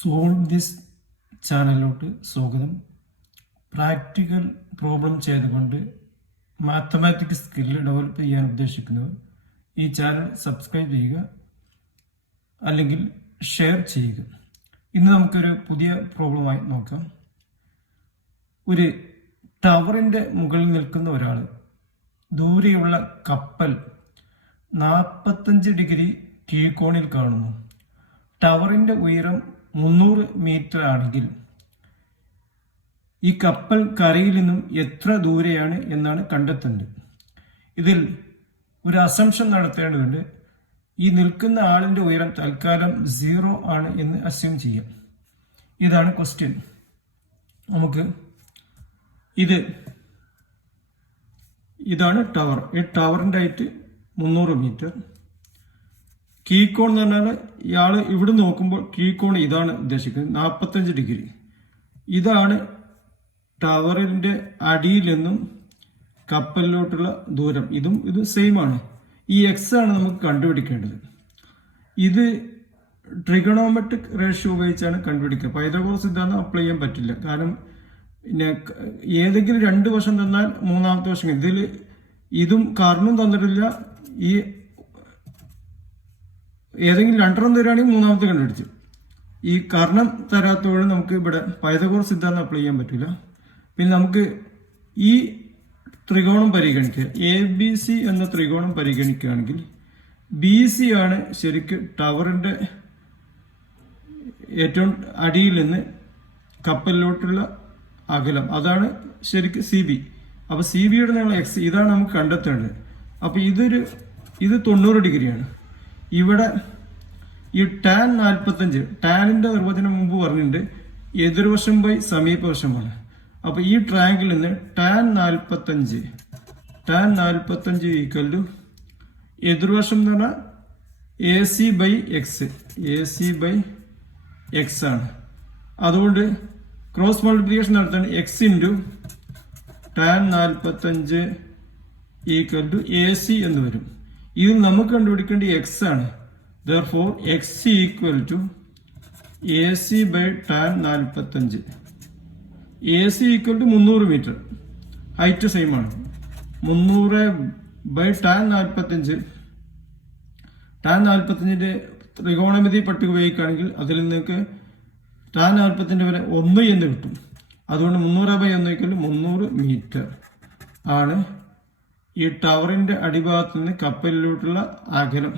Solve this ചാനലിലോട്ട് സ്വാഗതം. Practical problem ചെയ്തുകൊണ്ട് mathematics skill develop ചെയ്യാൻ ഉദ്ദേശിക്കുന്നവർ ഈ ചാനൽ സബ്സ്ക്രൈബ് ചെയ്യുക, അല്ലെങ്കിൽ ഷെയർ ചെയ്യുക. ഇന്ന് നമുക്കൊരു പുതിയ പ്രോബ്ലമായി നോക്കാം. ഒരു ടവറിൻ്റെ മുകളിൽ നിൽക്കുന്ന ഒരാൾ ദൂരെയുള്ള കപ്പൽ 45 ഡിഗ്രി കീഴ്ക്കോണിൽ കാണുന്നു. ടവറിൻ്റെ ഉയരം 300 മീറ്റർ ആണെങ്കിൽ ഈ കപ്പൽ കരയിൽ നിന്നും എത്ര ദൂരെയാണ് എന്നാണ് കണ്ടെത്തേണ്ടത്. ഇതിൽ ഒരു അസംഷൻ നടത്തേണ്ടതുണ്ട്. ഈ നിൽക്കുന്ന ആളിന്റെ ഉയരം തൽക്കാലം 0 ആണ് എന്ന് അസ്യൂം ചെയ്യാം. ഇതാണ് ക്വസ്റ്റ്യൻ. നമുക്ക് ഇതാണ് ടവർ. ഈ ടവറിന്റെ ഹൈറ്റ് 300 മീറ്റർ. കീഴ്ക്കോൺ എന്ന് പറഞ്ഞാൽ ഇയാൾ ഇവിടെ നോക്കുമ്പോൾ കീഴ്ക്കോൺ ഇതാണ് ഉദ്ദേശിക്കുന്നത്, 45 ഡിഗ്രി. ഇതാണ് ടവറിന്റെ അടിയിൽ നിന്നും കപ്പലിലോട്ടുള്ള ദൂരം. ഇത് സെയിം ആണ്. ഈ എക്സ് ആണ് നമുക്ക് കണ്ടുപിടിക്കേണ്ടത്. ഇത് ട്രിഗണോമെട്രിക് റേഷ്യോ ഉപയോഗിച്ചാണ് കണ്ടുപിടിക്കുക. പൈതഗോറസ് സിദ്ധാന്തം അപ്ലൈ ചെയ്യാൻ പറ്റില്ല. കാരണം പിന്നെ ഏതെങ്കിലും 2 വശം തന്നാൽ മൂന്നാമത്തെ വശം ഇതും കർണും തന്നിട്ടില്ല. ഈ ഏതെങ്കിലും 2 തരാണെങ്കിൽ മൂന്നാമത്തെ കണ്ടുപിടിച്ചു. ഈ കർണം തരാത്തതുകൊണ്ട് നമുക്ക് ഇവിടെ പൈതഗോറസ് സിദ്ധാന്തം അപ്ലൈ ചെയ്യാൻ പറ്റില്ല. പിന്നെ നമുക്ക് ഈ ത്രികോണം പരിഗണിക്കുക. ABC എന്ന ത്രികോണം പരിഗണിക്കുകയാണെങ്കിൽ BC ആണ് ശരിക്കും ടവറിന്റെ ഏറ്റവും അടിയിൽ നിന്ന് കപ്പലിലോട്ടുള്ള അകലം. അതാണ് ശരിക്കും CB. അപ്പൊ CBയുടെ നീളം X. ഇതാണ് നമുക്ക് കണ്ടെത്തേണ്ടത്. അപ്പൊ ഇത് 90 ഡിഗ്രിയാണ്. ഇവിടെ ഈ ടാൻ 45, ടാനിന്റെ നിർവചനം മുമ്പ് പറഞ്ഞിട്ടുണ്ട്, എതിർവശം ബൈ സമീപവശമാണ്. അപ്പൊ ഈ ട്രയാങ്കിളിൽ നിന്ന് ടാൻ 45 ഈക്വൽ ടു എതിർവശം എന്ന് പറഞ്ഞാൽ AC ബൈ എക്സ് ആണ്. അതുകൊണ്ട് ക്രോസ് മൾട്ടിപ്ലിക്കേഷൻ നടത്താൻ X into tan 45 equal to AC എന്ന് വരും. ഇത് നമുക്ക് കണ്ടുപിടിക്കേണ്ട X ആണ്. Therefore X equal to AC by tan 45. AC equal to 300 metre. Height same ആണ്. 300 ബൈ ടാൻ 45. ടാൻ 45ന്റെ ത്രികോണമിതി പട്ടിക ഉപയോഗിക്കുകയാണെങ്കിൽ അതിൽ നിങ്ങൾക്ക് ടാൻ 45 വരെ 1 എന്ന് കിട്ടും. അതുകൊണ്ട് 300 ബൈ 1 ഈക്വൽ 300 മീറ്റർ ആണ് ഈ ടവറിന്റെ അടിഭാഗത്ത് നിന്ന് കപ്പലിലോട്ടുള്ള അകലം.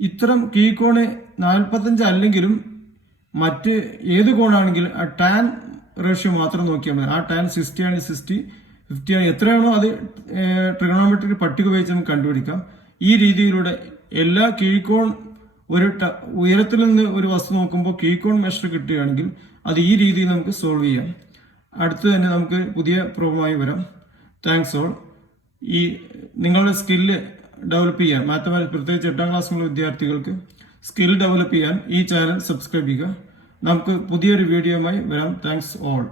ഇത്തരം കീഴ്ക്കോണ് 45 അല്ലെങ്കിലും മറ്റ് ഏത് കോണാണെങ്കിലും ആ ടാൻ റേഷ്യോ മാത്രം നോക്കിയാൽ മതി. ആ ടാൻ 60 ആണ്, 60, 50 ആണ്, എത്രയാണോ അത് ട്രിഗണോമെട്രിക് പട്ടിക ഉപയോഗിച്ച് നമുക്ക് കണ്ടുപിടിക്കാം. ഈ രീതിയിലൂടെ എല്ലാ കീഴ്ക്കോൺ ഉയരത്തിൽ നിന്ന് ഒരു വസ്തു നോക്കുമ്പോൾ കീഴ്ക്കോൺ മെഷർ കിട്ടുകയാണെങ്കിൽ അത് ഈ രീതിയിൽ നമുക്ക് സോൾവ് ചെയ്യാം. അടുത്ത് തന്നെ നമുക്ക് പുതിയ പ്രോബ്ലമായി വരാം. Thanks all. ഈ നിങ്ങളുടെ സ്കില്ല് ഡെവലപ്പ് ചെയ്യാൻ, മാത്തമാറ്റിക്സ് പ്രത്യേകിച്ച് 8ാം ക്ലാസ്സിലുള്ള വിദ്യാർത്ഥികൾക്ക് സ്കിൽ ഡെവലപ്പ് ചെയ്യാൻ ഈ ചാനൽ സബ്സ്ക്രൈബ് ചെയ്യുക. നമുക്ക് പുതിയൊരു വീഡിയോയുമായി വരാം. Thanks all.